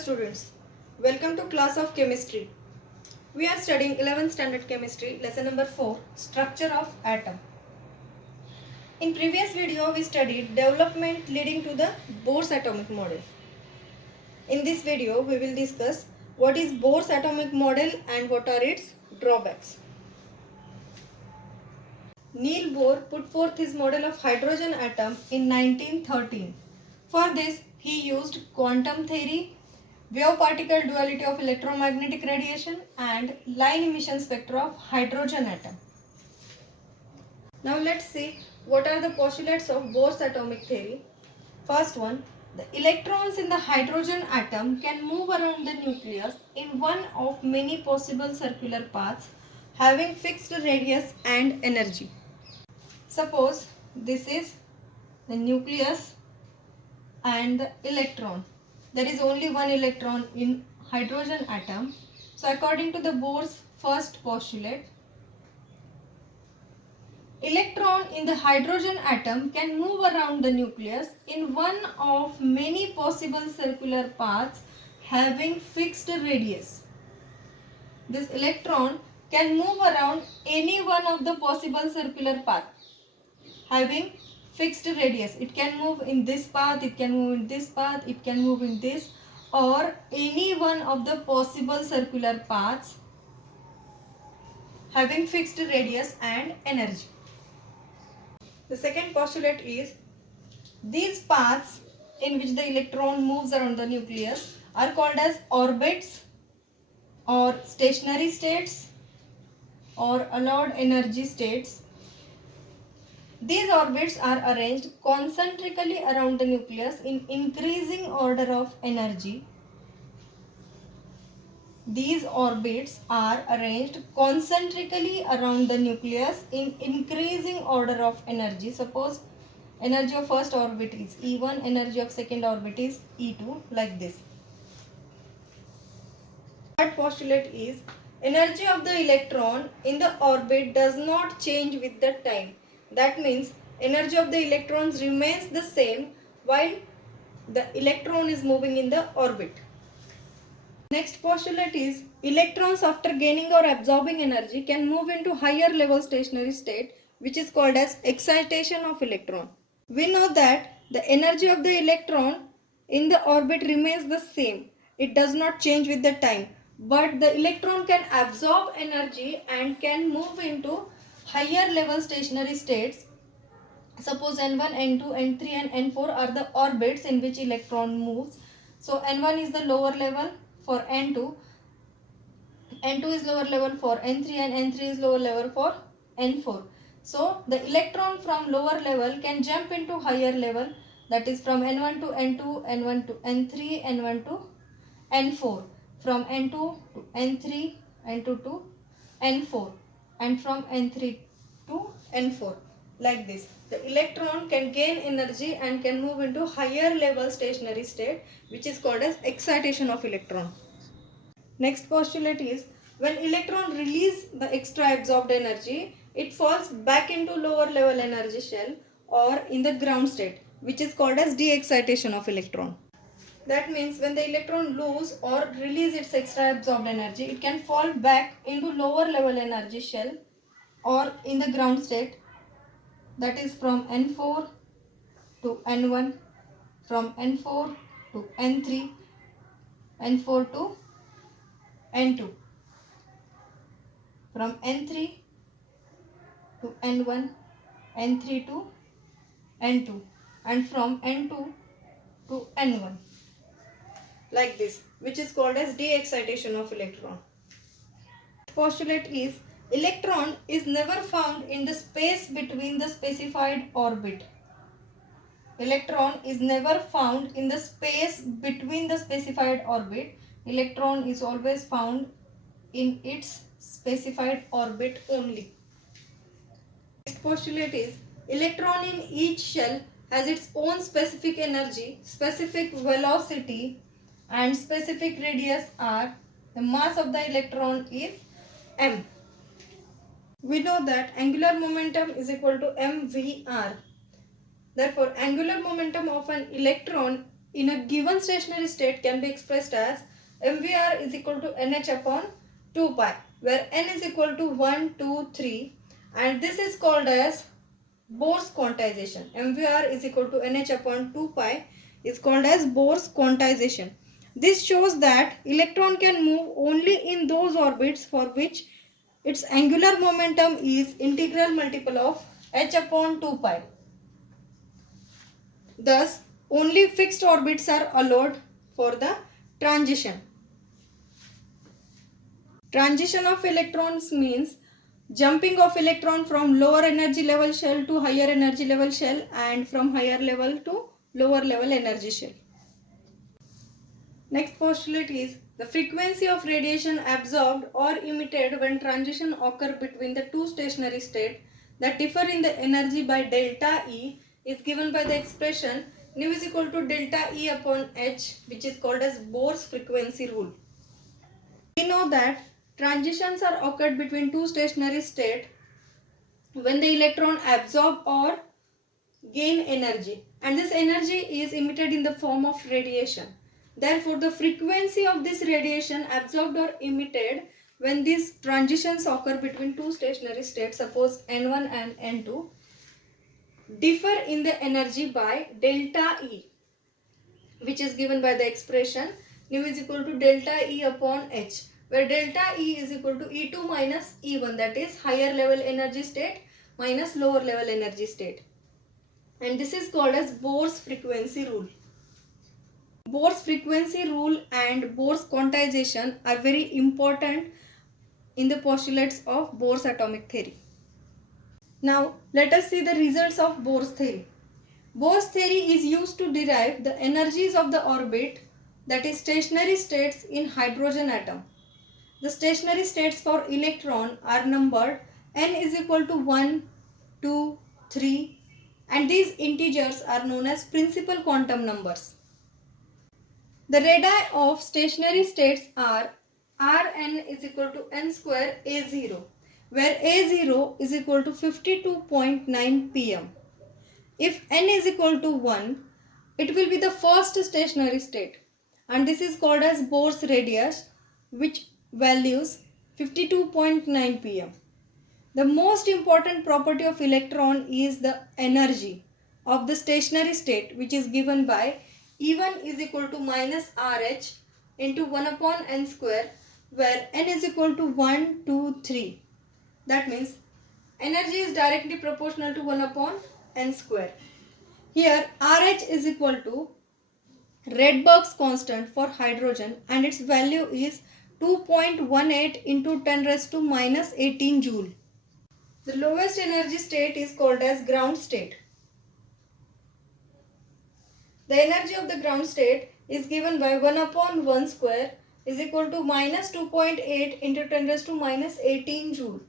students, welcome to class of chemistry. We are studying 11th standard chemistry, lesson number 4, structure of atom. In previous video we studied development leading to the Bohr's atomic model. In this video we will discuss what is Bohr's atomic model and what are its drawbacks. Niels Bohr put forth his model of hydrogen atom in 1913. For this he used quantum theory, wave particle duality of electromagnetic radiation and line emission spectra of hydrogen atom. Now let's see what are the postulates of Bohr's atomic theory. First one, the electrons in the hydrogen atom can move around the nucleus in one of many possible circular paths having fixed radius and energy. Suppose this is the nucleus and the electron. There is only one electron in hydrogen atom. So according to the Bohr's first postulate, electron in the hydrogen atom can move around the nucleus in one of many possible circular paths having fixed radius. This electron can move around any one of the possible circular paths having fixed radius. It can move in this path, it can move in this path, it can move in this or any one of the possible circular paths having fixed radius and energy. The second postulate is these paths in which the electron moves around the nucleus are called as orbits or stationary states or allowed energy states. These orbits are arranged concentrically around the nucleus in increasing order of energy. These orbits are arranged concentrically around the nucleus in increasing order of energy. Suppose energy of first orbit is E1, energy of second orbit is E2, like this. Third postulate is energy of the electron in the orbit does not change with the time. That means energy of the electrons remains the same while the electron is moving in the orbit. Next postulate is electrons after gaining or absorbing energy can move into higher level stationary state, which is called as excitation of electron. We know that the energy of the electron in the orbit remains the same. It does not change with the time. But the electron can absorb energy and can move into higher level stationary states. Suppose N1, N2, N3 and N4 are the orbits in which electron moves. So N1 is the lower level for N2, N2 is lower level for N3 and N3 is lower level for N4. So the electron from lower level can jump into higher level, that is from N1 to N2, N1 to N3, N1 to N4, from N2 to N3, N2 to N4 and from N3 to N4, like this. The electron can gain energy and can move into higher level stationary state, which is called as excitation of electron. Next postulate is when electron release the extra absorbed energy, it falls back into lower level energy shell or in the ground state, which is called as de-excitation of electron. That means when the electron lose or release its extra absorbed energy, it can fall back into lower level energy shell or in the ground state, that is from N4 to N1, from N4 to N3, N4 to N2, from N3 to N1, N3 to N2 and from N2 to N1, like this, which is called as de-excitation of electron. Postulate is electron is never found in the space between the specified orbit. Electron is never found in the space between the specified orbit. Electron is always found in its specified orbit only. Next postulate is electron in each shell has its own specific energy, specific velocity and specific radius r. The mass of the electron is m. We know that angular momentum is equal to mvr. Therefore, angular momentum of an electron in a given stationary state can be expressed as mvr is equal to nh upon 2 pi, where n is equal to 1, 2, 3, and this is called as Bohr's quantization. mvr is equal to nh upon 2 pi is called as Bohr's quantization. This shows that electron can move only in those orbits for which its angular momentum is integral multiple of h upon 2 pi. Thus, only fixed orbits are allowed for the transition. Transition of electrons means jumping of electron from lower energy level shell to higher energy level shell and from higher level to lower level energy shell. Next postulate is the frequency of radiation absorbed or emitted when transition occur between the two stationary states that differ in the energy by delta E is given by the expression nu is equal to delta E upon h, which is called as Bohr's frequency rule. We know that transitions are occurred between two stationary states when the electron absorb or gain energy, and this energy is emitted in the form of radiation. Therefore, the frequency of this radiation absorbed or emitted when these transitions occur between two stationary states, suppose N1 and N2, differ in the energy by delta E, which is given by the expression nu is equal to delta E upon h, where delta E is equal to E2 minus E1, that is higher level energy state minus lower level energy state. And this is called as Bohr's frequency rule. Bohr's frequency rule and Bohr's quantization are very important in the postulates of Bohr's atomic theory. Now, let us see the results of Bohr's theory. Bohr's theory is used to derive the energies of the orbit, that is stationary states in hydrogen atom. The stationary states for electron are numbered n is equal to 1, 2, 3, and these integers are known as principal quantum numbers. The radii of stationary states are Rn is equal to n square A0, where A0 is equal to 52.9 pm. If n is equal to 1, it will be the first stationary state, and this is called as Bohr's radius, which values 52.9 pm. The most important property of electron is the energy of the stationary state, which is given by E1 is equal to minus RH into 1 upon n square, where n is equal to 1, 2, 3. That means energy is directly proportional to 1 upon n square. Here RH is equal to Rydberg's constant for hydrogen, and its value is 2.18 into 10 raised to minus 18 joule. The lowest energy state is called as ground state. The energy of the ground state is given by 1 upon 1 square is equal to minus 2.8 into 10 raised to minus 18 joule.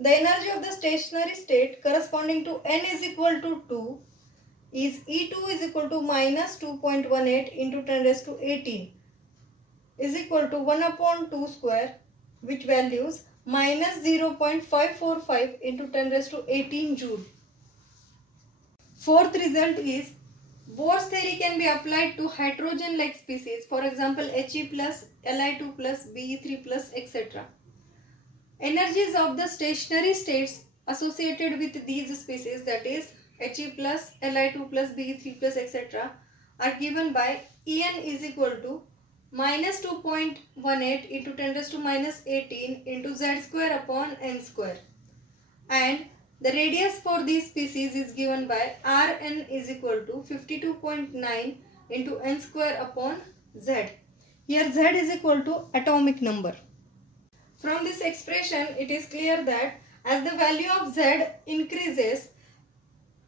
The energy of the stationary state corresponding to n is equal to 2 is E2 is equal to minus 2.18 into 10 raised to 18 is equal to 1 upon 2 square, which values minus 0.545 into 10 raised to 18 joule. Fourth result is Bohr's theory can be applied to hydrogen-like species, for example He plus, Li2 plus, Be3 plus, etc. Energies of the stationary states associated with these species, that is He plus, Li2 plus, Be3 plus, etc. are given by En is equal to minus 2.18 into 10 raised to minus 18 into z square upon n square, and the radius for these species is given by Rn is equal to 52.9 into n square upon z. Here z is equal to atomic number. From this expression, it is clear that as the value of z increases,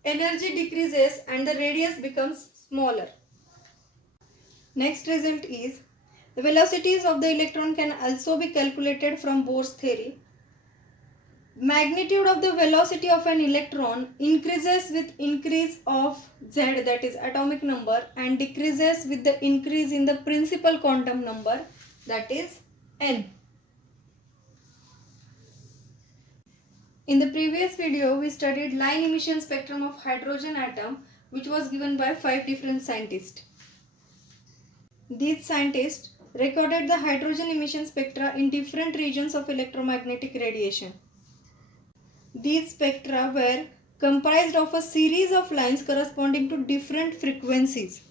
energy decreases and the radius becomes smaller. Next result is the velocities of the electron can also be calculated from Bohr's theory. Magnitude of the velocity of an electron increases with increase of z, that is atomic number, and decreases with the increase in the principal quantum number, that is n. In the previous video, we studied line emission spectrum of hydrogen atom, which was given by 5 different scientists. These scientists recorded the hydrogen emission spectra in different regions of electromagnetic radiation. These spectra were comprised of a series of lines corresponding to different frequencies.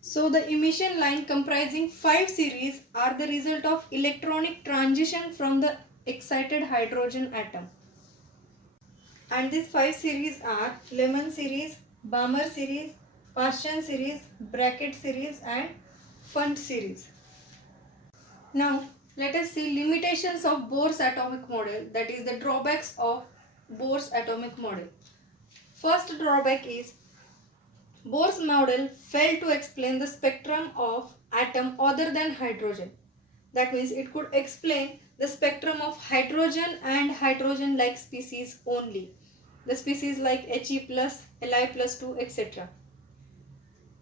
So the emission line comprising 5 series are the result of electronic transition from the excited hydrogen atom. And these 5 series are Lemon series, Balmer series, Paschen series, Brackett series and Funt series. Now let us see limitations of Bohr's atomic model, that is the drawbacks of Bohr's atomic model. First drawback is Bohr's model failed to explain the spectrum of atom other than hydrogen. That means it could explain the spectrum of hydrogen and hydrogen-like species only. The species like He+, Li+2, etc.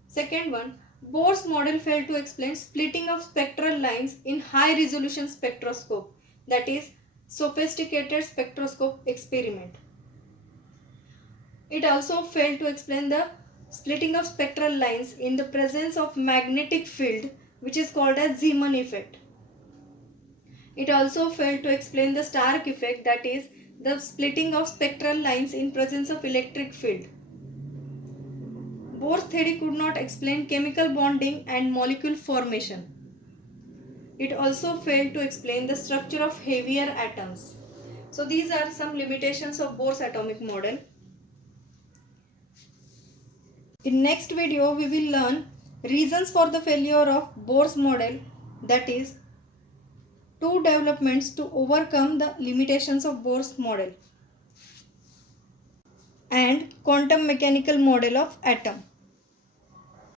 Second one, Bohr's model failed to explain splitting of spectral lines in high-resolution spectroscope, that is, sophisticated spectroscope experiment. It also failed to explain the splitting of spectral lines in the presence of magnetic field, which is called as Zeeman effect. It also failed to explain the Stark effect, that is, the splitting of spectral lines in presence of electric field. Bohr's theory could not explain chemical bonding and molecule formation. It also failed to explain the structure of heavier atoms. So these are some limitations of Bohr's atomic model. In next video, we will learn reasons for the failure of Bohr's model, that is, 2 developments to overcome the limitations of Bohr's model, and quantum mechanical model of atom.